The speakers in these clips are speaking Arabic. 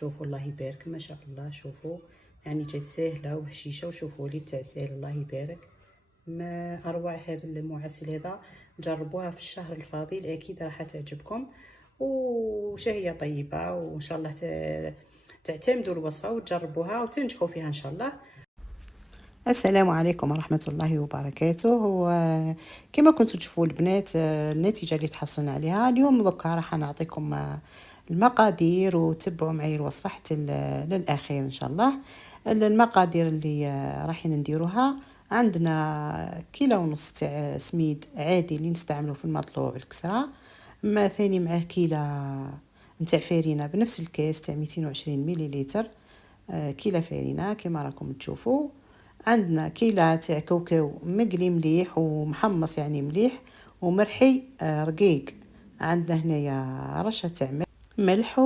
شوفوا الله يبارك ما شاء الله. شوفوا يعني جات ساهله وهشيشه، وشوفوا لي التعسيل الله يبارك. ما اروع هذا المعسل هذا، جربوها في الشهر الفاضل اكيد راح تعجبكم، وشهيه طيبه، وان شاء الله تعتمدوا الوصفه وتجربوها وتنجحوا فيها ان شاء الله. السلام عليكم ورحمة الله وبركاته. كما كنتوا تشوفوا البنات النتيجة اللي تحصلنا عليها اليوم، دوكا راح نعطيكم المقادير وتبعوا معي الوصفة حتى للأخير إن شاء الله. المقادير اللي راح نديروها: عندنا كيلو ونص تاع سميد عادي اللي نستعمله في المطلوب الكسرة، ما ثاني معاه كيلو نتاع فارينة بنفس الكاس تاع 220 مليلتر، كيلو فارينة كما راكم تشوفوا. عندنا كيلو تاع كاوكاو مقلي مليح ومحمص يعني مليح ومرحي رقيق. عندنا هنايا رشه تاع ملح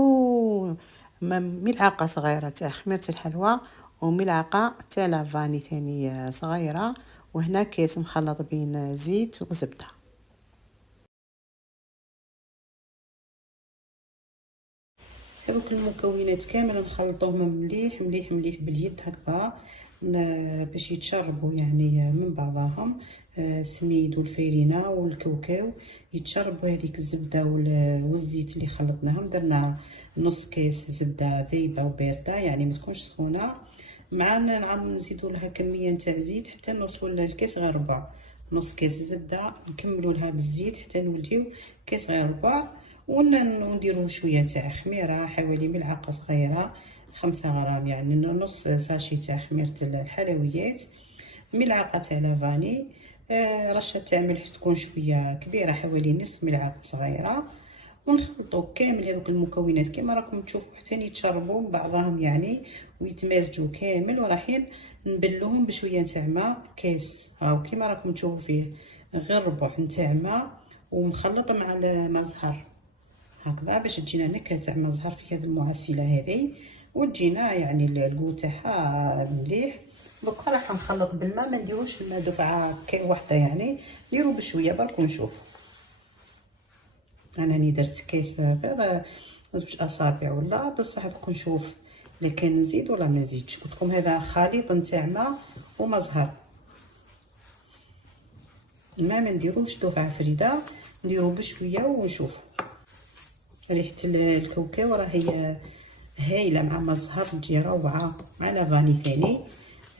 وملعقه صغيره تاع خميره الحلوى وملعقه تاع لافاني ثاني صغيره، وهنا كيس مخلط بين زيت وزبده. هذوك المكونات كامل نخلطوهم مليح مليح مليح باليد هكذا باش يتشربوا يعني من بعضهم. سميد والفارينه والكاوكاو يتشربوا هذيك الزبده والزيت اللي خلطناهم. درنا نص كيس زبده ذايبه وبارده يعني ما تكونش سخونه، معنا نعم نزيدوا لها كميه نتاع زيت حتى نوصلوا للكيس غير ربع. نص كيس زبده نكملوا لها بالزيت حتى نوليو كيس غير ربع، ونديروا شويه تاع خميره حوالي ملعقه صغيره 5 غرام يعني نص ساشي تاع خميره الحلويات، ملعقه تاع لافاني، رشه تاع ملح تكون شويه كبيره حوالي نصف ملعقه صغيره. ونخلطوا كامل هذوك المكونات كما راكم تشوفوا حتى يتشربوا من بعضهم يعني ويتمازجوا كامل. وراحين نبلوهم بشويه نتاع ماء كاس هاو كما راكم تشوفوا فيه غير ربع نتاع ماء ومخلط مع الماء زهر هكذا باش تجينا نكهه تاع ماء زهر في هذه المعسله هذه، وتجينا يعني الكو تاعها مليح. دوكا راح نخلط بالماء، ما نديروش الماء دفعه واحده يعني، نديرو بشويه برك ونشوف. انا راني درت كيس غير 2 اصابع ولا بصح دوك نشوف الا كان نزيد ولا ما نزيدش. قلت لكم هذا خليط نتاع ماء وماء زهر. الماء ما نديروش دفعه فريده، نديرو بشويه ونشوف. ريحه الكاوكاو راهي هايله مع ماء زهر تجي روعه مع لافاني ثاني.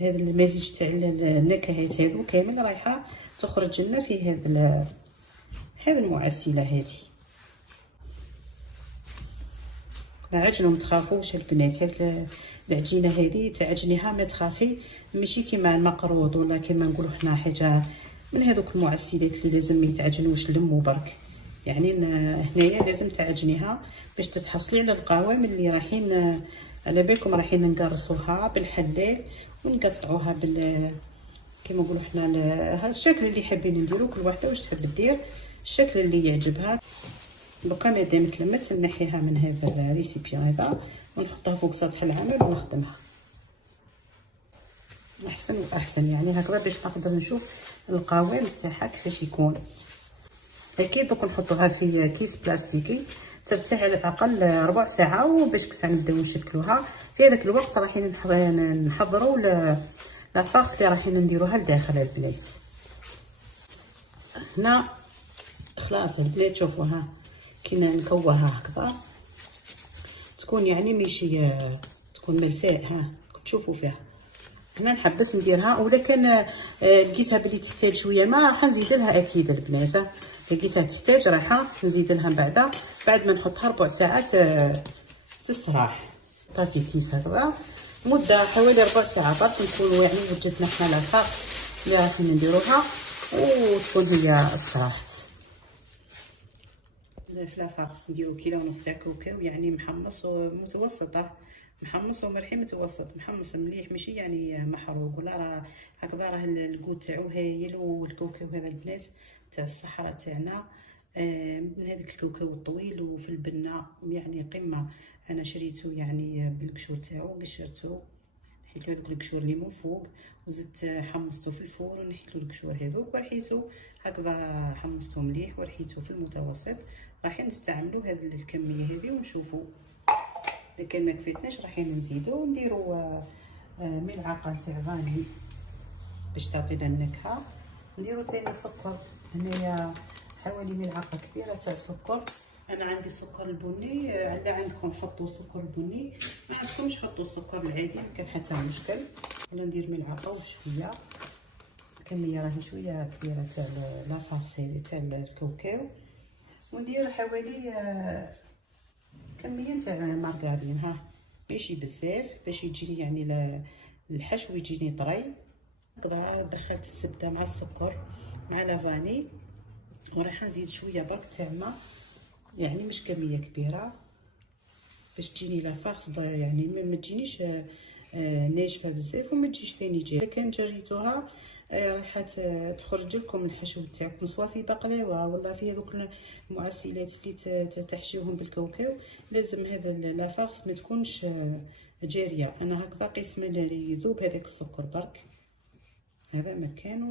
هذا المزيج تاع النكهات هذو كامل رايحه تخرج لنا في هذا المعسله هذه. عجنوا ما تخافوش البنات، هاد العجينه هذه تعجنيها ما تخافي، ماشي كيما المقروض ولا كيما نقولوا حنا حاجه من هذوك المعسلات اللي لازم ما يتعجنوش لمو برك. يعني هنايا لازم تعجنيها باش تتحصلي على القوام اللي رايحين على بالكم رايحين نقرصوها بالحلال ونقطعوها كيما نقولوا حنا هذا الشكل اللي حابين نديرو. كل وحده واش تحب دير الشكل اللي يعجبها. دوكا مادام تلمت نحيها من هذا الريسيبيون هذا ونحطها فوق سطح العمل ونخدمها احسن واحسن يعني هكذا باش نقدر نشوف القوام تاعها كيفاش يكون. اكيد دوك نحطوها في كيس بلاستيكي ترتاح على الاقل ربع ساعه، وباش كسا نبداو نشكلوها. في هذاك الوقت رايحين نحضروا لافارس اللي رايحين نديروها لداخل البنات. هنا خلاص البنات شوفوها كي نكورها هكذا تكون يعني ماشي تكون ملساء. ها تشوفوا فيها. هنا نحبس نديرها، ولا كان لقيتها بلي تحتاج شويه ما راح نزيد لها اكيد البنات. لقيتها تحتاج رايحه نزيد لها بعد ما نحطها ربع ساعه تستراح. طافي كيس هكذا مده حوالي ربع ساعه برك نكونوا يعني وجدنا حنا لاصاق اللي رايحين نديروها وتكون هي استراحت. في لافارس نديرو كيلو ونص تاع كاوكاو يعني محمص ومتوسطه، محمص ومرحي متوسط، محمص مليح ماشي يعني محروق ولا راه هكذا. راه الكود تاعو هايل، والكاوكاو هذا البنات تاع الصحراء تاعنا من هذاك الكاوكاو الطويل وفي البنه يعني قمه. انا شريته يعني بالقشور تاعو قشرته نحيت له هذوك القشور اللي من فوق وزدت حمصته في الفور ونحيت له القشور هذوك ورحيته هكذا حمصته مليح ورحيته في المتوسط. راح نستعملوا هذه الكميه هذه ونشوفوا. الا كان ما كفيتناش رايحين نزيدو نديرو ملعقه تاع فاني باش تعطينا النكهه. نديرو ثاني سكر، هنايا حوالي ملعقه كبيره تاع سكر. انا عندي السكر البني، الا عندكم حطوا سكر بني، ما عندكمش حطوا السكر العادي، ما كان حتى مشكل. ولا ندير ملعقه وشويه، الكميه راهي شويه كبيره تاع لافارس هذه تاع الكاوكاو. وندير حوالي كميه تاع مارغرين، ها ماشي بزاف باش يجيني يعني الحشو يجيني طري. هكذا دخلت الزبده مع السكر مع لافاني، وراح نزيد شويه برك تاع الماء، يعني مش كميه كبيره باش تجيني لافارس يعني ما تجينيش ناشفه بزاف وما تجيش ثاني جايه. اذا كان جريتوها راح تخرج لكم الحشو تاعكم سواء في بقلاوه ولا في هذوك المعسلات اللي تحشيوهم بالكاوكاو. لازم هذا لافارس ما تكونش جاريه. انا هكذا قيس ما يذوب هذاك السكر برك، هذا مكان.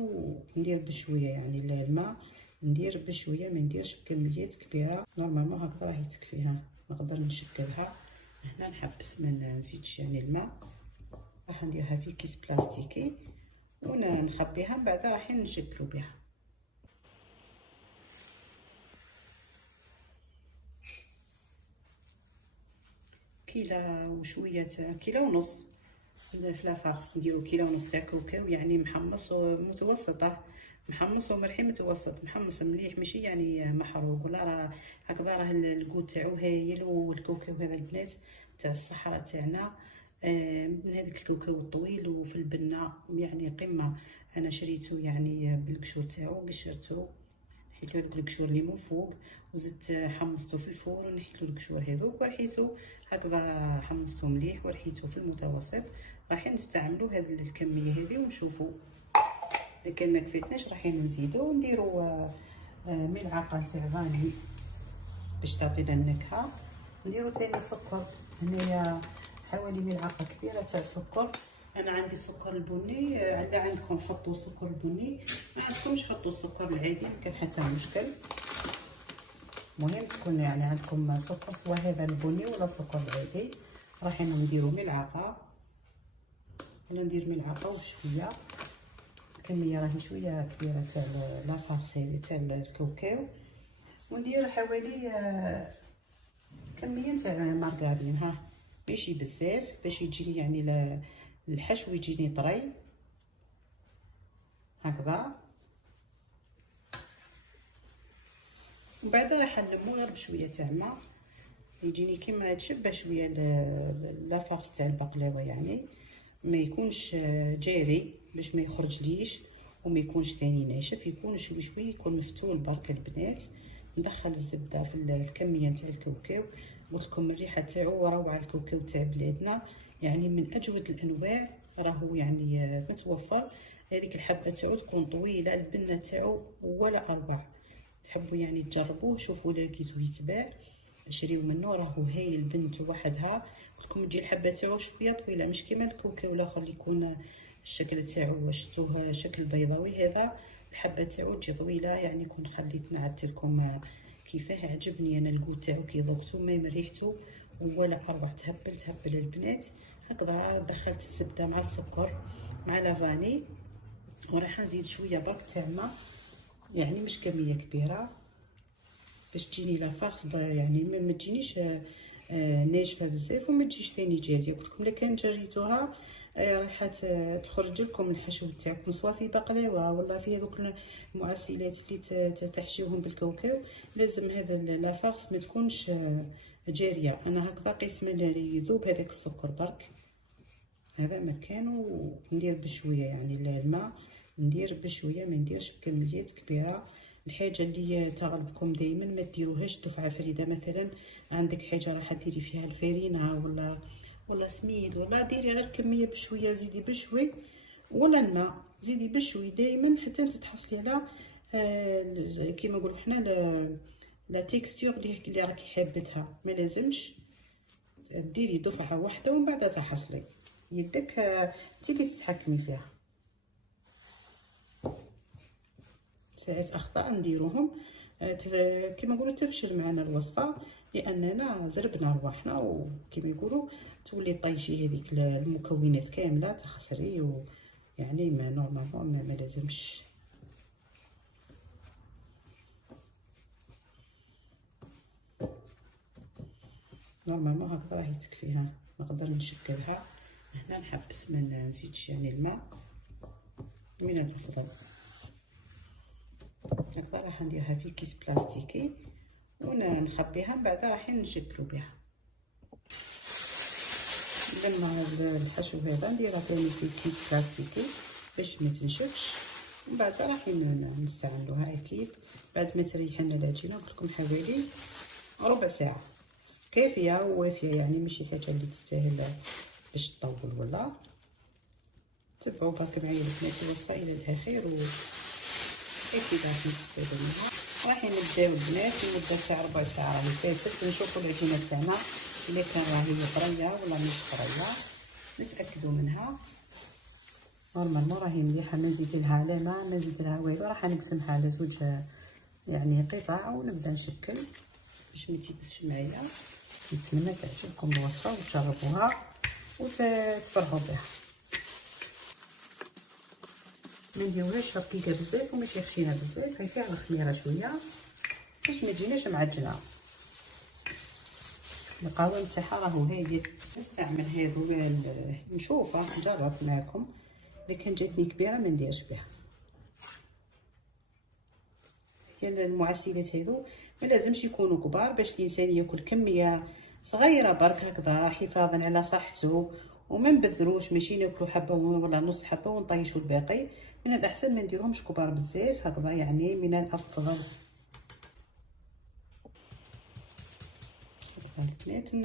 وندير بشويه يعني الماء، ندير بشويه ما نديرش بكميات كبيره. نورمالمون هكذا راهي تكفيها، نقدر نشكلها هنا نحبس ما نزيدش يعني الماء. راح نديرها في كيس بلاستيكي ونخبيها، من بعد راح نشكلو بها. كيلة وشويه تاع كيلة ونص في لافارس، نديرو كيلة ونص تاع كاوكاو يعني محمص متوسطه، محمص وملحي متوسط، محمص مليح ماشي يعني محروق ولا. راه هكذا راه الكود تاعو هايل. والكاوكاو هذا البنات تاع الصحراء تاعنا، من هذاك الكاوكاو الطويل وفي البنه يعني قمه. انا شريته يعني بالقشور تاعو، قشرته حيت له هذوك القشور اللي من فوق، وزدت حمصته في الفور ونحيت له القشور هذوك ورحيته هكذا، حمصته مليح ورحيته في المتوسط. راح نستعملوا هذه الكميه هذه ونشوفوا. اذا كان ما كفيتناش راح نزيدو ونديروا ملعقه تاع فاني باش تعطينا النكهه. نديروا ثاني سكر، هنايا حوالي ملعقه كبيره تاع سكر. انا عندي السكر البني، الا عندكم حطوا سكر بني، ما عندكمش حطوا السكر العادي، ما كان حتى مشكل. مهم تكون يعني عندكم سكر سواء هذا البني ولا السكر العادي. راح نديروا ملعقه ولا ندير ملعقه وشويه، الكميه راهي شويه كبيره تاع لافارس هذه تاع الكاوكاو. وندير حوالي كميه تاع مارغرين، ها ماشي بزاف باش يجيني يعني الحشو يجيني طري هكذا. ومن بعد راح نلمو غير بشويه تاع الماء، يجيني كيما تشبه شويه لافارس تاع البقلاوه، يعني ما يكونش جاري باش ما يخرجليش وما يكونش ثاني ناشف، يكون شوي شوي، يكون مفتول برك البنات. ندخل الزبده في الكميه نتاع الكاوكاو. قلت لكم الريحه تاعو روعه، الكاوكاو تاع بلادنا يعني من اجود الانواع، راهو يعني متوفر. هذيك الحبه تاعو تكون طويله، البنه تاعو ولا اروع. تحبوا يعني تجربوه، شوفوا لقيتو يتباع شريو منه، راهو هايل. بنته وحدها قلت لكم تجي الحبه تاعو شويه طويله، مش كيما الكاوكاو الاخر اللي يكون الشكل تاعو شفتوه شكل بيضاوي. هذا الحبه تاعو تجي طويله، يعني كون خليت نعدت لكم كيفاه عجبني انا الكود تاعو كي ذقته، ما ريحته ولا اروع. تهبل البنات. هكذا دخلت الزبده مع السكر مع لافاني، وراح نزيد شويه برك تاع الماء، يعني مش كميه كبيره باش تجيني لافارس يعني ما تجينيش ناشفه بزاف وما تجيش ثاني جاريه. قلت لكم الا كان جريتوها راح تخرج لكم الحشو تاعكم سواء في بقلاوه ولا في هذوك المعسلات اللي تحشيوهم بالكاوكاو. لازم هذا لافارس ما تكونش جاريه. انا هكذا قيس ما يذوب هذاك السكر برك، هذا مكان. وندير بشويه يعني الماء، ندير بشويه ما نديرش بكميات كبيره. الحاجه اللي تغلبكم دائما ما ديروهاش دفعه فريده. مثلا عندك حاجه راح ديري فيها الفرينه ولا سميد، ولا ديري غير كميه بشويه، زيدي بشوي، ولا الماء زيدي بشوي دائما حتى تحصلي على كيما نقولوا حنا لا تيكستور اللي راكي حابتها. ما لازمش ديري دفعه واحده ومن بعد تحصلي يدك انت اللي تتحكمي فيها. ساعات اخطاء نديروهم كيما نقولوا تفشل معنا الوصفه. لاننا زربنا رواحنا وكما يقولوا تولي طيشي هذيك المكونات كامله تخسري، يعني ما نورمالمون ما لازمش. نورمالمون هكذا راهي تكفيها. نقدر نشكلها هنا، نحبس ما نزيدش يعني الماء من الافضل. هكذا راح نديرها في كيس بلاستيكي ونخبيها، من بعد راح نشكلو بها. لما الحشو هذا نديرها ثاني في كيس بلاستيكي باش ما تنشفش، ومن بعد راح نستعملوها اكيد بعد ما تريح لنا العجينه. قلت لكم حوالي ربع ساعه كافيه ووافيه، يعني ماشي حاجه اللي تستاهل باش تطول. ولا تبعوا برك معايا البنات الوصفه الى الاخير اكيد راح نستفادوا منها. راح نبداو البنات لمده تاع ربع ساعه راهي فاتت، نشوفوا العجينه تاعنا الا كان راهي طريه ولا مش طريه، نتاكدوا منها. نورمالمون راهي مليحه، ما نزيد لها لا ماء ما نزيد لها والو. راح نقسمها على زوج يعني قطع ونبدا نشكل باش ما تيبسش معايا. نتمنى تعجبكم الوصفه وتجربوها وتفرحوا بها. ما نديروهاش رقيقه بزاف وماشي خشينه بزاف، هي فيها الخميره شويه باش ما تجيناش معجنه. القوام تاعها راهو هايل. نستعمل هذو نشوفها نجرب معكم، لكن جاتني كبيره ما نديرش بها. هي المعسلات هذو ما لازمش يكونوا كبار باش الانسان ياكل كميه صغيره برك هكذا حفاظا على صحته، وما نبذروش ماشي ناكلوا حبه ولا نص حبه ونطيشوا الباقي. من الاحسن ما نديرهمش كبار بزاف هكذا، يعني من الافضل. البنات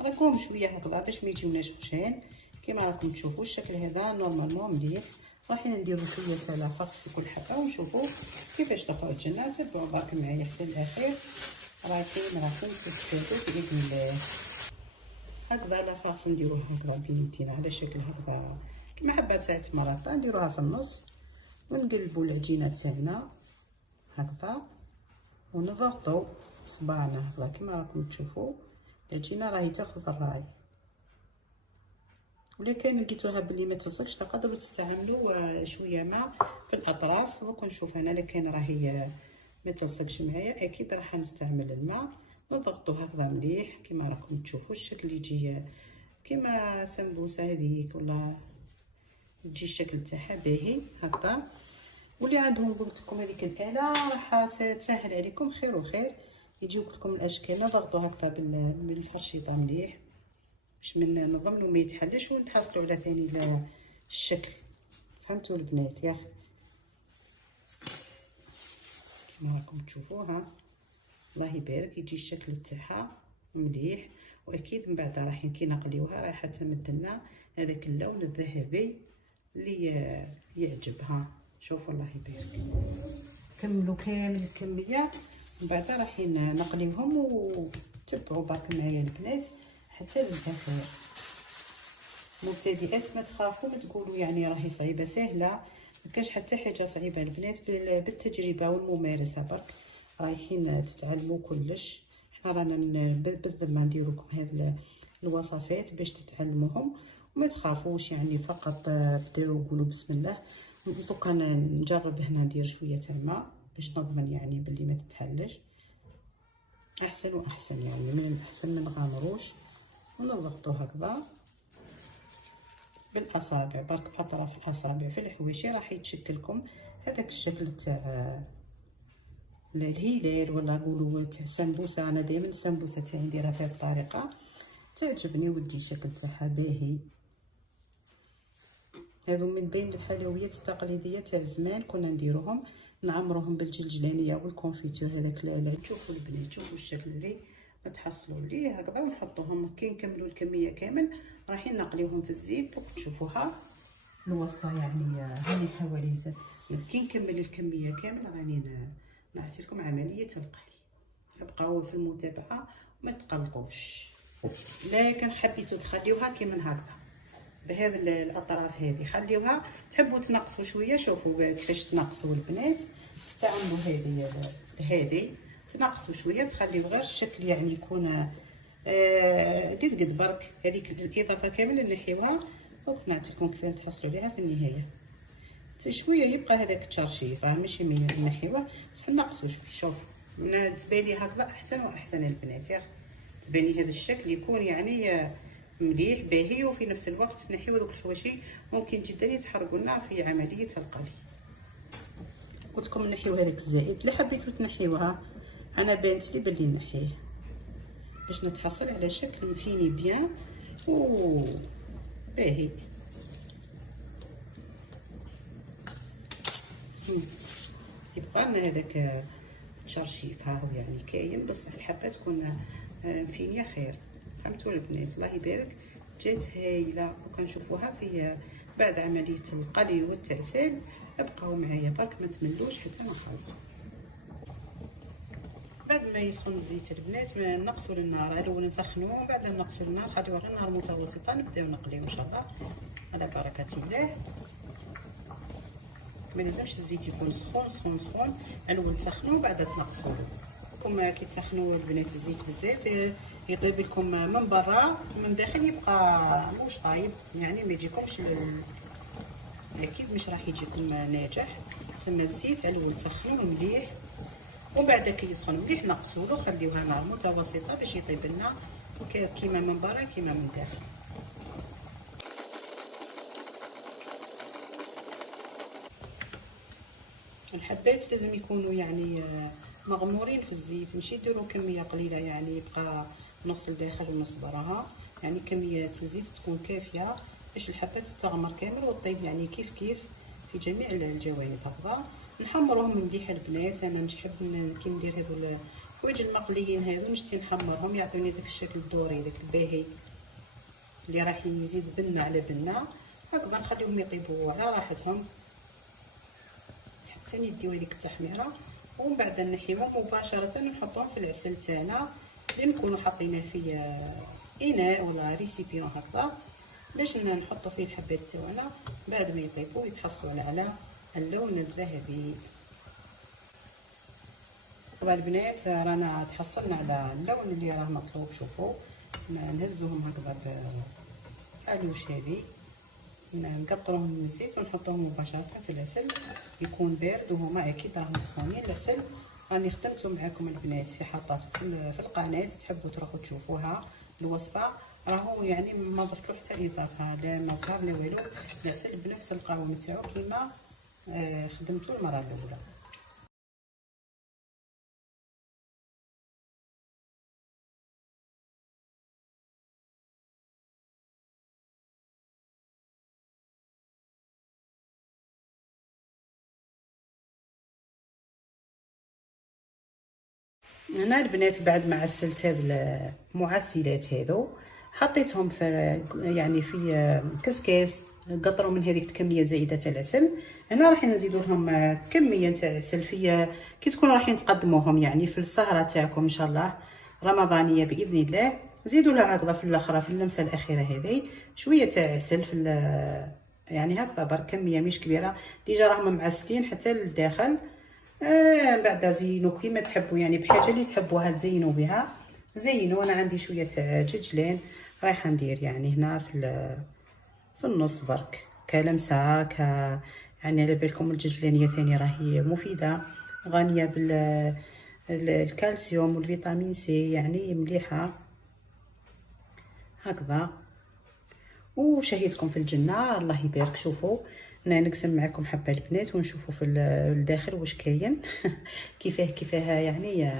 نراكم شويه هكذا باش ما يجيوناش خشان. كما راكم تشوفوا الشكل هذا نورمالمون مليح. راح نديروا شويه تاع لافاكس في كل حبه ونشوفوا كيفاش تخرج لنا. تبعوا برك معايا حتى الاخير، راح تستفادوا باذن الله. هكذا لافاكس نديروها هكذا بيدينا على شكل هكذا كما حبه تاع تمرطه، نديروها في النص ونقلبوا العجينه تاعنا هكذا ونضغطوا بصباعنا هكذا. كما راكم تشوفوا العجينه راهي تاخذ الراي. ولا كان لقيتوها بلي ما تلصقش تقدروا تستعملوا شويه ماء في الاطراف. دوك نشوف انا الا كان راهي ما تلصقش معايا اكيد راح نستعمل الماء. نضغطوا هكذا مليح كما راكم تشوفوا الشكل يجي كما سمبوسه هذيك، ولا يجي الشكل تاعها باهي هكذا. واللي عندهم قلت لكم هذيك الاله راح تسهل عليكم خير وخير، يجيوك لكم الاشكال. نضغطوا هكذا بالفرشيطه مليح باش من نضمنوا ما يتحلش ونتحصلوا على ثاني الشكل. فهمتوا البنات يا كما راكم تشوفوها الله يبارك يجي الشكل تاعها مليح. واكيد من بعد راح كي نقليوها راح تمد لنا هذاك اللون الذهبي اللي يعجبها. شوفوا الله يبارك. كملوا كامل الكميه من بعد راح نقليوهم وتبعوا برك معايا البنات حتى للاخر. مبتدئات ما تخافوا ما تقولوا يعني راهي صعيبه، سهله ما كاش حتى حاجه صعيبه البنات. بالتجربه والممارسه برك رايحين تتعلموا كلش. حنا رانا بالذمه نديرو لكم هاد الوصفات باش تتعلموهم وما تخافوش. يعني فقط بداو قولوا بسم الله. دوكا نجرب هنا ندير شويه تاع الماء باش نضمن يعني بلي ما تتحلش. احسن واحسن، يعني من الاحسن ما نغامروش ونضغطوا هكذا بالاصابع برك باطراف الاصابع في الحويشي راح يتشكل لكم هذاك الشكل تاع الهلال ولا قولوا تاع السمبوسه. انا دائما السمبوسه تاعي نديرها بهذه الطريقه تعجبني وتجي الشكل تاعها باهي. هذو من بين الحلويات التقليديه تاع زمان كنا نديروهم، نعمروهم بالجلجلانيه والكونفيتور هذاك. لا تشوفوا البنات شوفوا الشكل اللي تحصلوا ليه هكذا ونحطوهم كي نكملوا الكميه كامل رايحين نقليوهم في الزيت. دوك تشوفوها الوصفه يعني هاني حوالي كي نكمل الكميه كامل راني نعطي لكم عمليه القلي. ابقاو في المتابعه وما تقلقوش. لكن حبيتوا تخليوها كيما هكذا بهذه الاطراف هذه خليوها. تحبوا تنقصوا شويه شوفوا كيفاش تنقصوا البنات. تستعملوا هذه تنقصوا شويه، تخليو غير الشكل يعني يكون قد برك. هذيك الاضافه كامله نحيوها ونعطيكم كيف تحصلوا عليها في النهايه. حتى شويه يبقى هذاك الترشيف، راه ماشي نحيوه بصح نقصوا شويه. شوف تباني هكذا احسن واحسن البنات، ياك تباني هذا الشكل يكون يعني مليح باهي، وفي نفس الوقت نحيو دوك الحواشي ممكن جدا يتحرقوا لنا في عمليه القلي. قلت لكم نحيو هذاك الزائد، اللي حبيتو تنحيوها انا بانت لي بلي نحيه باش نتحصل على شكل مفيني بيان و باهي. يبقى لنا هذاك الترشيف ها هو يعني كاين، بصح الحبه تكون مفينيه خير. فهمتوا البنات؟ الله يبارك جات هايله. وكنشوفوها في بعد عمليه القلي والتعسال. ابقاو معايا برك ما تملوش حتى نخلصوا. بعد ما يسخن الزيت البنات ما نقصوا للنار، الاول نسخنوه بعد نقصوا للنار، خليوه على نار متوسطه، نبداو نقليو ان شاء الله على بركه الله. ما لازمش الزيت يكون سخون، الاول تسخنوه بعد تنقصوه. كما كي تسخنوا البنات الزيت بزاف يطيب لكم من برا، من داخل يبقى واش طايب، يعني ما يجيكمش اكيد مش راح يجيكم ناجح. تسمى الزيت الاول تسخنوه مليح، وبعد كي يسخن مليح نقصوا له، خليوها نار متوسطه باش يطيب لنا كيما من برا كيما من داخل. الحبات لازم يكونوا يعني مغمورين في الزيت، ماشي يديروا كميه قليله يعني يبقى نص لداخل ونص براها، يعني كميه الزيت تكون كافيه باش الحبات تغمر كامل وطيب يعني كيف في جميع الجوانب. هكذا نحمرهم مليح البنات. انا نحب كي ندير هذو الحوايج المقليين هذو نشتي نحمرهم يعطوني داك الشكل الدوري داك الباهي اللي راح يزيد بنه على بنه. هكذا نخليهم يطيبوا على راحتهم حتى يديو هذيك التحميره، ومن بعد نحيوهم مباشره نحطهم في العسل تاعنا اللي نكونوا حاطينه في اناء ولا ريسيبيون هكذا باش نحطوا فيه الحبات تاعنا. بعد ما يطيبوا يتحصلوا على اللون الذهبي. طبعا البنات رانا تحصلنا على اللون اللي راه مطلوب. شوفوا نهزوهم هكذا بالالوش هذه، نقطروهم من الزيت ونحطوهم مباشره في العسل يكون بارد، وهما اكيد راهم سخونين. العسل راني خدمته معكم البنات في حطات في القناه، تحبوا تروحوا تشوفوها الوصفه، راهو يعني ما ضفتلو حتى اضافه لا ما صار لا والو. العسل بنفس القوام تاعو كيما خدمته المره الاولى. هنا البنات بعد ما عسلت هاد المعسلات هذو حطيتهم في يعني في كسكاس، قطروا من هذيك الكميه زائده تاع العسل. هنا راح نزيدوا لهم كميه تاع عسل في كي تكون رايحين تقدموهم يعني في السهره تاعكم ان شاء الله رمضانيه باذن الله. زيدوا لها هكذا في الاخره في اللمسه الاخيره هذه شويه تاع عسل في يعني هكذا برك كميه مش كبيره، ديجا راهم معسلين حتى للداخل. بعد زينوا كيما تحبوا يعني بحاجه اللي تحبوها تزينوا بها زينوا. انا عندي شويه تاع ججلان رايحه ندير يعني هنا في النص برك كلمسه يعني على بالكم الججلانيه ثاني راهي مفيده غنيه بالكالسيوم والفيتامين سي، يعني مليحه هكذا. وشهيتكم في الجنه الله يبارك. شوفوا انا نقسم معكم حبه البنات ونشوفوا في الداخل واش كاين كيفاه يعني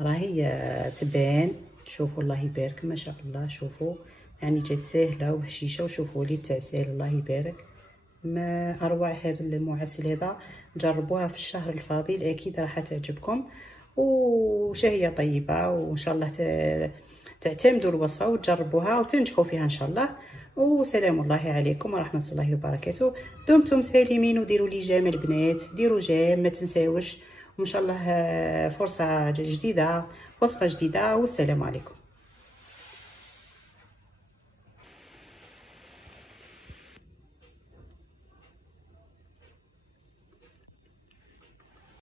راهي تبان. شوفوا الله يبارك ما شاء الله. شوفوا يعني جات ساهله وهشيشه. وشوفوا لي التعسال الله يبارك ما اروع هذا المعسل هذا. جربوها في الشهر الفاضل اكيد راح تعجبكم وشهيه طيبه، وان شاء الله تعتمدوا الوصفه وتجربوها وتنجحوا فيها ان شاء الله. وسلام الله عليكم ورحمه الله وبركاته. دمتم سالمين وديروا لي جام البنات، ديروا جام ما تنساوش. وان شاء الله فرصه جديده وصفه جديده والسلام عليكم.